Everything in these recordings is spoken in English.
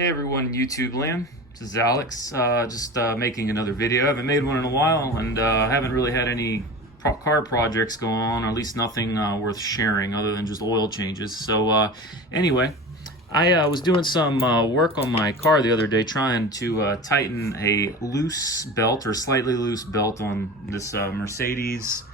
Hey everyone, YouTube land. This is Alex, just making another video. I haven't made one in a while, and haven't really had any car projects going on, or at least nothing worth sharing other than just oil changes. So anyway, I was doing some work on my car the other day, trying to tighten a loose belt or slightly loose belt on this Mercedes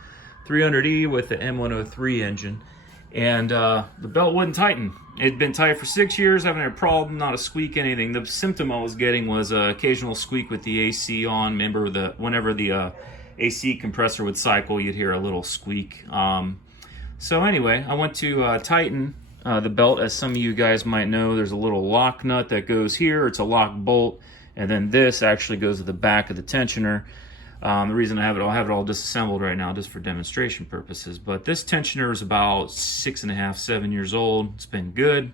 300E with the M103 engine. And the belt wouldn't tighten. It'd been tight for 6 years, haven't had a problem, not a squeak, anything. The symptom I was getting was an occasional squeak with the AC on. Remember, whenever the AC compressor would cycle, you'd hear a little squeak. So anyway, I went to tighten the belt. As some of you guys might know, there's a little lock nut that goes here. It's a lock bolt, and then this actually goes to the back of the tensioner. The reason I have it all disassembled right now just for demonstration purposes. But this tensioner is about 6.5, 7 years old. It's been good.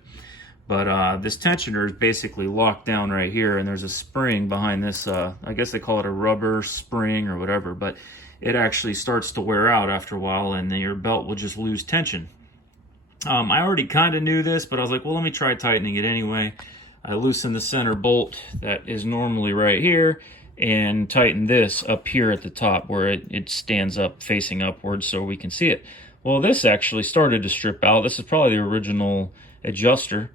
But this tensioner is basically locked down right here, and there's a spring behind this. I guess they call it a rubber spring or whatever, but it actually starts to wear out after a while, and then your belt will just lose tension. I already kind of knew this, but I was like, well, let me try tightening it anyway. I loosen the center bolt that is normally right here, and tighten this up here at the top where it stands up facing upwards so we can see it. Well, this actually started to strip out. This is probably the original adjuster.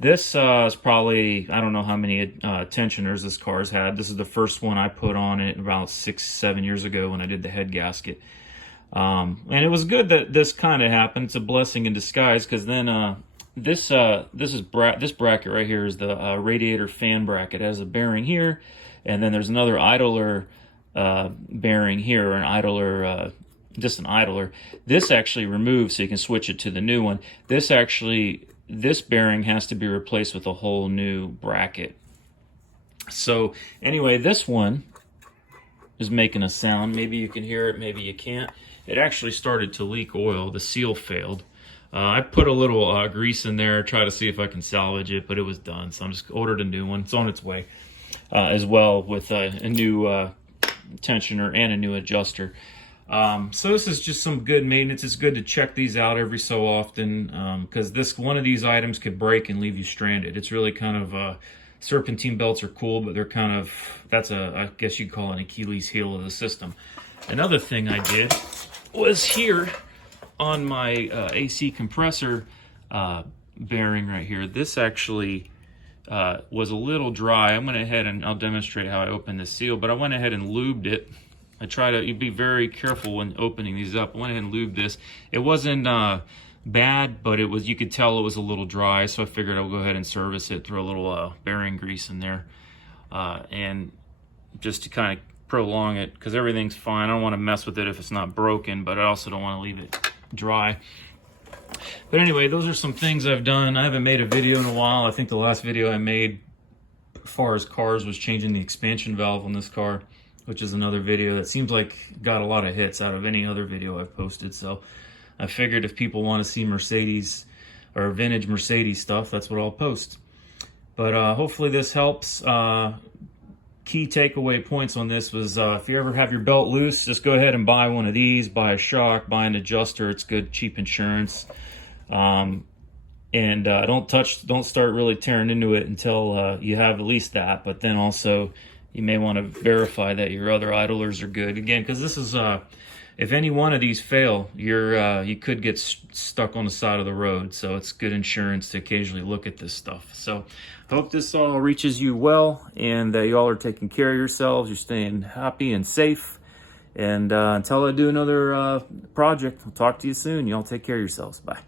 This is probably, I don't know how many tensioners this car's had. This is the first one I put on it about 6-7 years ago when I did the head gasket. And it was good that this kind of happened. It's a blessing in disguise, because then this bracket right here is the radiator fan bracket. It has a bearing here, and then there's another idler bearing here, or an idler, just an idler. This actually removes so you can switch it to the new one. This bearing has to be replaced with a whole new bracket. So anyway, this one is making a sound. Maybe you can hear it, maybe you can't. It actually started to leak oil. The seal failed. I put a little grease in there, try to see if I can salvage it, but it was done. So I'm just ordered a new one. It's on its way. As well, with a new tensioner and a new adjuster. So this is just some good maintenance. It's good to check these out every so often, because one of these items could break and leave you stranded. It's really kind of serpentine belts are cool, but they're kind of, I guess you'd call it an Achilles heel of the system. Another thing I did was here on my AC compressor bearing right here. This actually was a little dry. I went ahead and I'll demonstrate how I opened the seal, but I went ahead and lubed it. I try to be very careful when opening these up. I went ahead and lubed this. It wasn't bad, but you could tell it was a little dry, so I figured I'll go ahead and service it, throw a little bearing grease in there, and just to kind of prolong it, because everything's fine. I don't want to mess with it if it's not broken, but I also don't want to leave it dry. But anyway, those are some things I've done. I haven't made a video in a while. I think the last video I made as far as cars was changing the expansion valve on this car, which is another video that seems like got a lot of hits out of any other video I've posted. So I figured if people want to see Mercedes or vintage Mercedes stuff, that's what I'll post. But hopefully this helps. Key takeaway points on this was, if you ever have your belt loose, just go ahead and buy one of these, buy a shock, buy an adjuster. It's good, cheap insurance. And don't start really tearing into it until you have at least that. But then also you may want to verify that your other idlers are good. Again, because this is, if any one of these fail, you could get stuck on the side of the road. So it's good insurance to occasionally look at this stuff. So I hope this all reaches you well, and that you all are taking care of yourselves. You're staying happy and safe. And until I do another project, I'll talk to you soon. You all take care of yourselves. Bye.